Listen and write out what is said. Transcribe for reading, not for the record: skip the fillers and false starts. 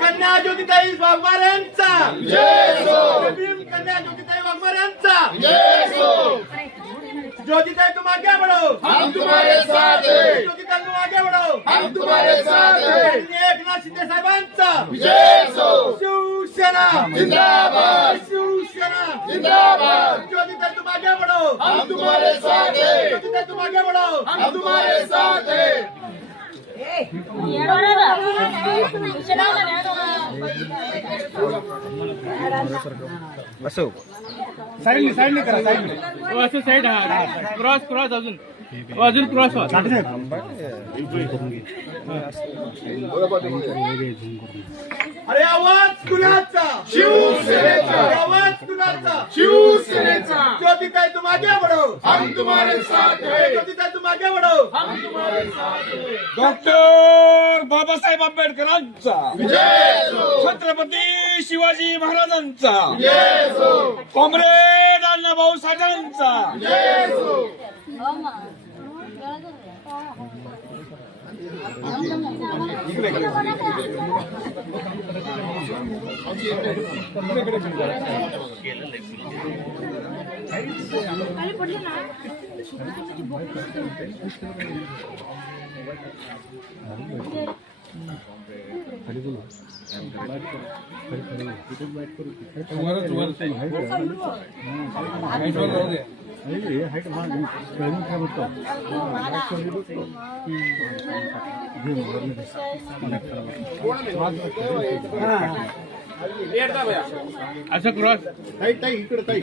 कन्या ज्योतिताई वाघमारेंचा भीम कन्या ज्योतिताई वाघमारेंचा ज्योतिताई तुम आगे बढ़ो, हम तुम्हारे साथ हैं। ज्योतिताई तुम आगे बढ़ो, हम तुम्हारे साथ हैं। एकनाथ शिंदे साहेबांचा जय हो। शिवसेना जिंदाबाद। शिवसेना जिंदाबाद। ज्योतिताई तुम आगे बढ़ो, हम तुम्हारे साथ हैं। ज्योतिताई तुम आगे बढ़ो, हम तुम्हारे साथ हैं। असो साइड करा साइड असं साईड हा क्रॉस अजून क्रॉस अरे आवाज कुणाचा शिवसेनेचा। आवाज कुणाचा शिवसेनेचा। ज्योतिताई तुम आगे बढ़ो, हम तुम्हारे साथ हैं। ज्योतिताई तुम आगे बढ़ो, हम तुम्हारे साथ हैं। डॉक्टर बाबासाहेब आंबेडकरांचा जय हो। छत्रपती शिवाजी महाराजांचा जय हो। कॉम्रेड अण्णाभाऊ साठ्यांचा जय हो। असं क्रॉस ताई इकडे ताई